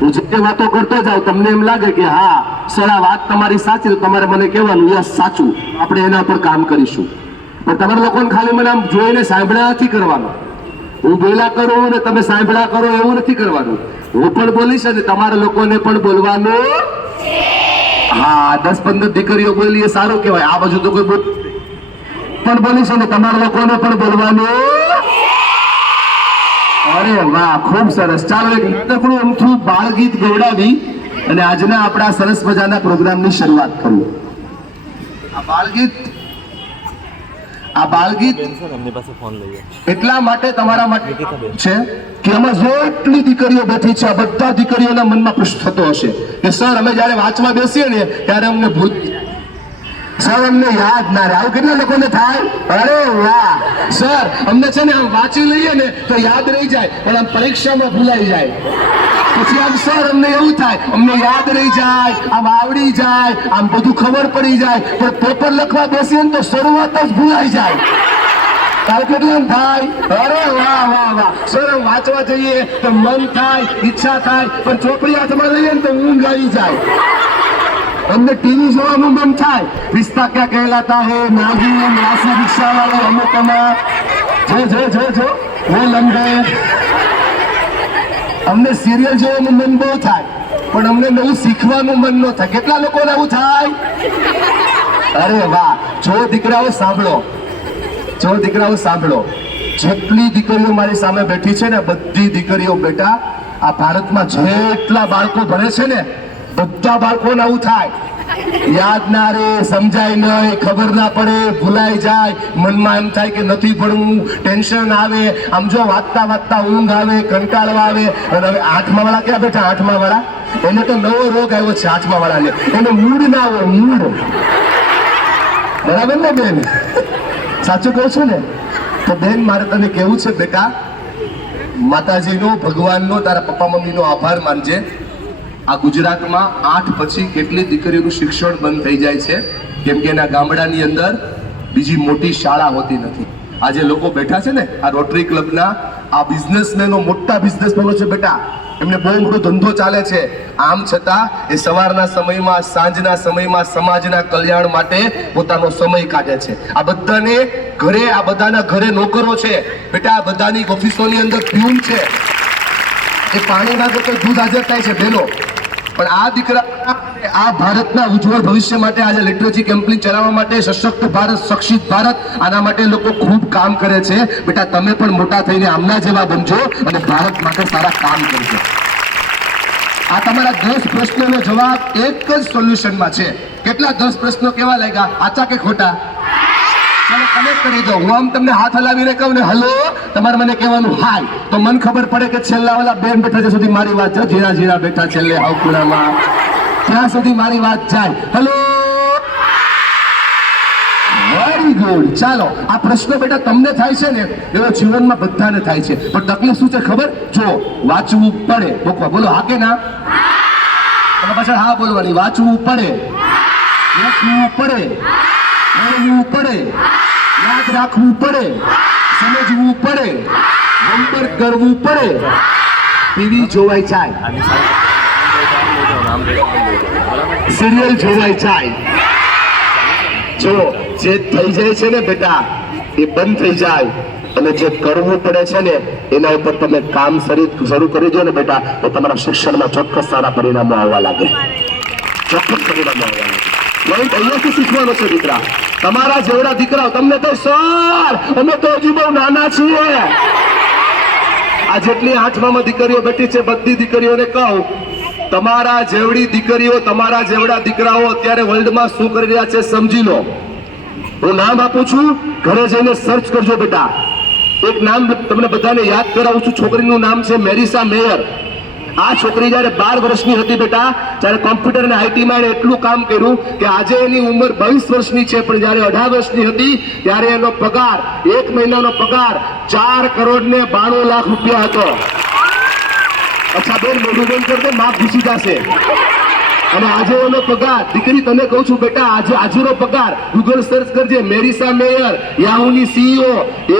હું જે વાતો કરતો જાઉં તમને એમ લાગે કે હા સર આ વાત તમારી સાચી, તો તમારે મને કહેવાનું યસ સાચું, આપણે એના પર કામ કરીશું. પણ તમારા લોકોને ખાલી મને આમ જોઈને સાંભળ્યા નથી કરવાનું. હું બોલ્યા કરું ને તમે સાંભળ્યા કરો એવું નથી કરવાનું. હું પણ બોલીશ અને તમારા લોકોને પણ બોલવાનું. હા 10-15 દીકરીઓ બોલીએ સારું કહેવાય. આ બાજુ તો કોઈ પણ બોલીશ અને તમારા લોકોને પણ બોલવાનું. અરે વાહ, ખૂબ સરસ. ચાલો એક નાનકડું અમથું બાળ ગીત ગવડાવી અને આજના આપણા સરસ મજાના પ્રોગ્રામની શરૂઆત કરીએ. આ બાળગીત એટલા માટે તમારા માટે છે કે આમાં જેટલી દીકરીઓ બેઠી છે આ બધા દીકરીઓના મનમાં પ્રશ્ન થતો હશે કે સર અમે જયારે વાંચવા બેસીએ ને ત્યારે અમને ભૂલ, સર અમને યાદ ના રહે. આવું કેટલા લોકોને થાય? અરે વાહ સર, અમને છે ને આમ વાંચી લઈએ ને તો યાદ રહી જાય, પણ આમ પરીક્ષામાં ભૂલાઈ જાય. પછી આમ સર અમને એવું થાય, અમને યાદ રહી જાય, આમ આવડી જાય, આમ બધું ખબર પડી જાય, પણ પેપર લખવા બેસીએ ને તો શરૂઆત જ ભૂલાઈ જાય. તારે કેટલું થાય? અરે વાહ વાહ વાહ સર, વાંચવા જઈએ તો મન થાય, ઈચ્છા થાય, પણ ચોપડી હાથમાં લઈએ ને તો ઊંઘ આવી જાય. અમને ટીવી જોવાનું મન થાય, રિશ્તા ક્યાં કહેલાતા હે, નાગીન, રાસી રિક્ષા વાળો, અમુકમાં જો वो लंबे. અમને સિરિયલ જોવાનું મન બહુ થાય, પણ અમને નવું શીખવાનું મન ન થાય. કેટલા લોકોને એવું થાય? અરે વાહ, જો દીકરાઓ સાંભળો, જેટલી દીકરીઓ મારી સામે બેઠી છે ને બધી દીકરીઓ બેટા આ ભારતમાં જેટલા બાળકો ભણે છે ને બધા બાળકોને આવું થાય. યાદ ના રે, સમજાય નહીં, ખબર ના પડે, ભૂલાઈ જાય, મનમાં એમ થાય કે નથી ભણવું, ટેન્શન આવે, આમ જો વાંચતા ઊંઘ આવે, કંટાળવા આવે. અને હવે 8મા વાળા ક્યાં બેઠા? 8મા વાળા એને તો નવો રોગ આવ્યો છે. 8મા વાળાને એને મૂડ ના હોય, મૂડ. બરાબર ને બેન? સાચું કહું છું ને? તો બેન મારે તને કેવું છે બેટા, માતાજીનો, ભગવાનનો, તારા પપ્પા મમ્મીનો આભાર માનજે. આ ગુજરાતમાં 8 પછી કેટલી દીકરીઓનું શિક્ષણ બંધ થઈ જાય છે, કેમ કે એના ગામડાની અંદર બીજી મોટી શાળા હોતી નથી. આજે લોકો બેઠા છે ને આ રોટરી ક્લબના આ બિઝનેસમેનો, મોટા બિઝનેસમેનો છે બેટા, એમને બહુ મોટો ધંધો ચાલે છે. આમ છતાં એ સવારના સમયમાં, સાંજના સમયમાં સમાજના કલ્યાણ માટે પોતાનો સમય કાઢે છે. આ બધાને ઘરે, આ બધાના ઘરે નોકરો છે બેટા, આ બધાની ઓફિસોની અંદર પ્યુન છે. એ પાણી માંગે તો દૂધ હાજર થાય છે બહેનો. પણ આ દીકરા આ ભારતના ઉજ્જવળ ભવિષ્ય માટે, આજે લિટરસી કેમ્પેઇન ચલાવવા માટે, સશક્ત ભારત, શિક્ષિત ભારત, આના માટે લોકો ખૂબ કામ કરે છે. બેટા તમે પણ મોટા થઈને આમના જેવા બનજો અને ભારત માટે સારા કામ કરજો. આ તમારા 10 પ્રશ્નોનો જવાબ એક જ સોલ્યુશનમાં છે. કેટલા 10 પ્રશ્નો કેવા લાગ્યા? સાચા કે ખોટા? ચાલો કનેક્ટ કરી દો. હું આમ તમને હાથ હલાવીને કહું ને હલો, તમારે મને કહેવાનું હાય, તો મને ખબર પડે કે છેલ્લા વાળા બેન બેઠા છે સુધી મારી વાત જાય. જીરા બેઠા છેલ્લે હાવપુરામાં, ત્યાં સુધી મારી વાત જાય. Hello, very good. ચાલો, આ પ્રશ્ન બેટા તમને થાય છે ને એવો જીવનમાં બધાને થાય છે, પણ તકલીફ શું છે ખબર? જો વાંચવું પડે. બોલો હા કે ના? તમે પાછળ હા બોલવાની. વાંચવું પડે, લખવું પડે, ભણવું પડે, યાદ રાખવું પડે, સમજવું પડે, હોમવર્ક કરવું પડે, ટીવી જોવાય જાય, સિરિયલ જોવાય જાય. જો જે થઈ જાય છે ને બેટા એ બંધ થઈ જાય, અને જે કરવું પડે છે ને એના ઉપર તમે કામ શરૂ કરી દો ને બેટા, તો તમારા શિક્ષણમાં ચોક્કસ સારા પરિણામો આવવા લાગે. અહીંયાથી શીખવાનું છે દીકરા. તમારા જેવડા દીકરાઓ તમને તો સર અમે તો હજી બહુ નાના છીએ. આ જેટલી 8માં દીકરીઓ બેઠી છે બધી દીકરીઓને કહું, તમારા જેવડી દીકરીઓ, તમારા જેવડા દીકરાઓ અત્યારે વર્લ્ડમાં શું કરી રહ્યા છે સમજી લો. હું નામ આપું છું, ઘરે જઈને સર્ચ કરજો બેટા. એક નામ તમને બધાને યાદ કરાવું છું. છોકરીનું નામ છે મેરિસા મેયર. આ છોકરી જયારે 12 વર્ષની હતી બેટા, ત્યારે કોમ્પ્યુટર અને આઈટીમાં એટલું કામ કર્યું કે આજે એની ઉંમર 22 વર્ષની છે, પણ જયારે 18 વર્ષની હતી ત્યારે એનો પગાર, 1 મહિનાનો પગાર 4,92,00,000 રૂપિયા હતો. અચ્છા બેન, મોઢું બંધ કરી દે, માફ ઘૂસી જશે. અને આજે એનો પગાર, દીકરી તને કહું છું બેટા, આજનો પગાર ગૂગલ સર્ચ કરજે, મેરિસા મેયર, યાહૂની સીઈઓ,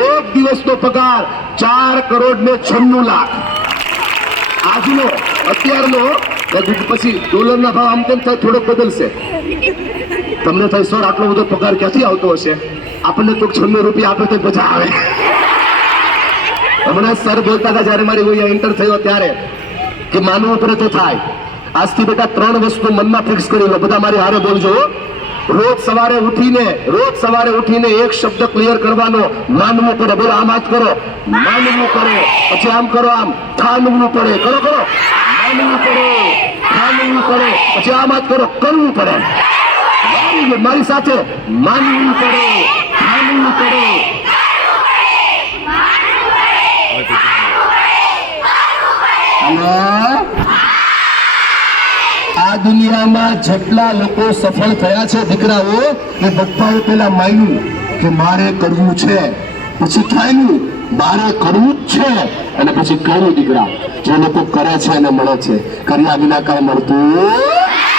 એક દિવસનો પગાર 4,96,00,000. આજનો અત્યારનો પછી ડોલરના ભાવ આમ તેમ થોડોક બદલશે. તમને થાય સર આટલો બધો પગાર ક્યાંથી આવતો હશે? આપણને તો 96 રૂપિયા આપે તો મજા આવે. હમણાં સર બોલતા હતા જયારે મારી કોઈ એન્ટર થયો ત્યારે કે માનવું પડે તો થાય. આજથી બેટા 3 વસ્તુ મનમાં ફિક્સ કરી લો. બધા મારી હારે બોલજો. રોજ સવારે ઉઠીને એક શબ્દ ક્લિયર કરવાનો, માનવું પડે. બોલો આમ હાથ કરો, માનવું પડે. પછી આમ કરો, આમ ઠાનવું પડે. કરો માનવું પડે, ઠાનવું પડે. પછી આમ હાથ કરો, કરવું પડે. મારી સાથે માનવું પડે, ઠાનવું પડે. આ દુનિયામાં જેટલા લોકો સફળ થયા છે દીકરાઓ, એ બધાએ પેલા માન્યું કે મારે કરવું છે, પછી થયું મારે કરવું જ છે, અને પછી કર્યું. દીકરા જે લોકો કરે છે એને મળે છે, કર્યા વિના કાંઈ મળતું